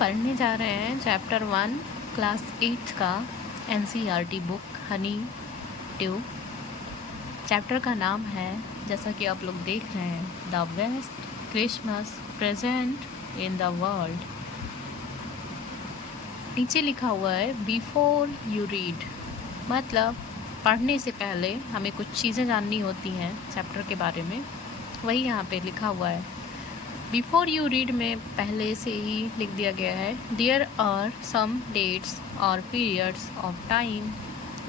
पढ़ने जा रहे हैं चैप्टर 1 क्लास 8 का NCERT book Honey due. Chapter का नाम है, जैसा कि आप लोग देख रहे हैं, the best Christmas present in the world. नीचे लिखा हुआ है बिफोर यू रीड, मतलब पढ़ने से पहले हमें कुछ चीज़ें जाननी होती हैं चैप्टर के बारे में, वही यहाँ पे लिखा हुआ है। बिफोर यू रीड में पहले से ही लिख दिया गया है, देयर आर सम डेट्स और periods of time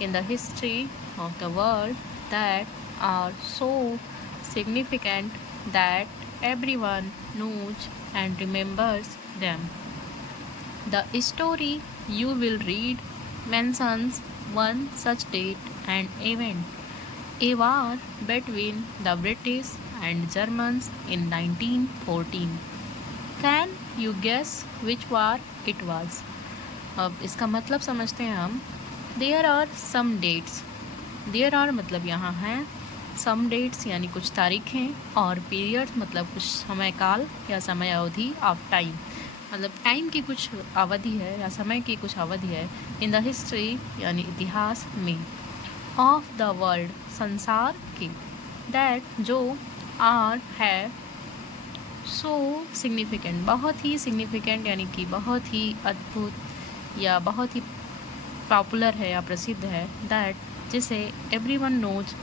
in the history of the world that are so significant that everyone knows and remembers them. The story you will read mentions one such date and event, a war between the British and Germans in 1914. Can you guess which war it was? अब इसका मतलब समझते हैं हम। There are some dates. There are मतलब यहाँ हैं, some dates यानी कुछ तारीखें, और periods मतलब कुछ समय काल या समय अवधि of time, मतलब टाइम की कुछ अवधि है या समय की कुछ अवधि है। इन द हिस्ट्री यानी इतिहास में, ऑफ द वर्ल्ड संसार के, दैट जो, आर है, सो सिग्निफिकेंट बहुत ही सिग्निफिकेंट यानी कि बहुत ही अद्भुत या बहुत ही पॉपुलर है या प्रसिद्ध है, दैट जिसे एवरीवन नोज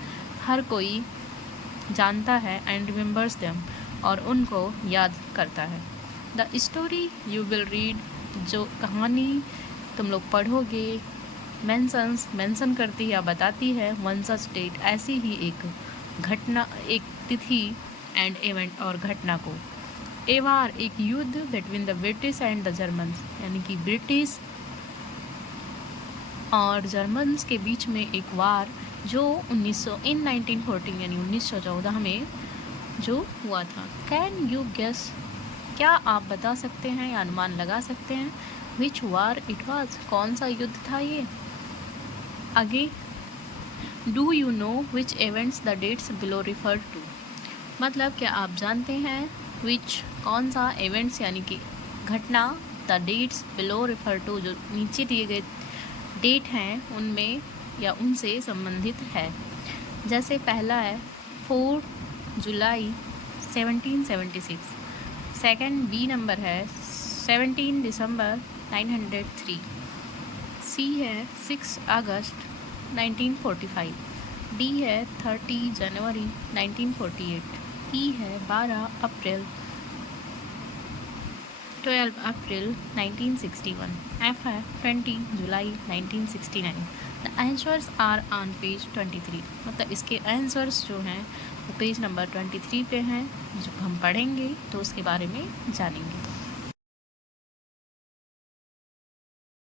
हर कोई जानता है, एंड रिमेंबर्स देम और उनको याद करता है। The story you will read जो कहानी तुम लोग पढ़ोगे, मेंशन करती या बताती है वन सच डेट ऐसी ही एक घटना, एक तिथि, एंड इवेंट और घटना को। ए वार एक युद्ध between the British and the Germans यानी कि ब्रिटिश और जर्मन्स के बीच में एक वार जो 1914 यानी 1914 में जो हुआ था। कैन यू गेस क्या आप बता सकते हैं या अनुमान लगा सकते हैं विच वार इट वाज कौन सा युद्ध था ये। आगे, do you know which events the dates below refer to, मतलब क्या आप जानते हैं विच कौन सा इवेंट्स यानी कि घटना, the dates below refer to जो नीचे दिए गए डेट हैं उनमें या उनसे संबंधित है। जैसे पहला है 4 जुलाई 1776, सेकंड बी नंबर है 17 दिसंबर 903, सी है 6 अगस्त 1945, डी है 30 जनवरी 1948, ई है 12 अप्रैल 1961, एफ है 20 जुलाई 1969। The answers are on page 23, मतलब इसके आंसर्स जो हैं वो पेज नंबर 23 पे हैं, जो हम पढ़ेंगे तो उसके बारे में जानेंगे।